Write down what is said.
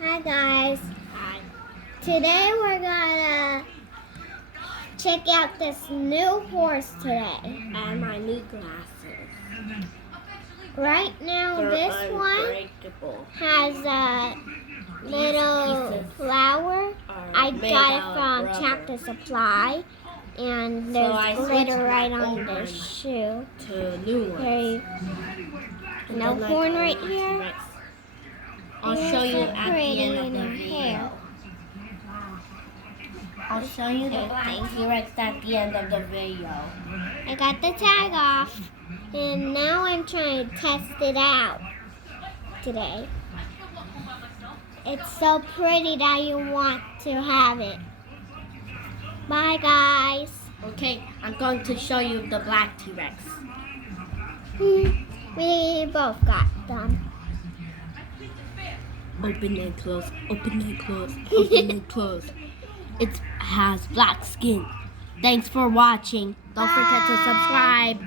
Hi guys. Hi. Today we're gonna check out this new horse today. And my new glasses. Right now They're this one unbreakable. has a little pieces flower. are I made got out it of from rubber. Tractor Supply. And So there's I switched glitter my right on old the one shoe. to new ones. Very, And no then I horn got right one here. T-Rex. I'll You're show you so at the pretty end of in the your video. hair. I'll show you the Okay, black thank you. T-Rex at the end of the video. I got the tag off, and now I'm trying to test it out today. It's so pretty that you want to have it. Bye, guys. Okay, I'm going to show you the black T-Rex. We both got them. Open and close, open and close, open and close. It has black skin. Thanks for watching. Don't forget to subscribe.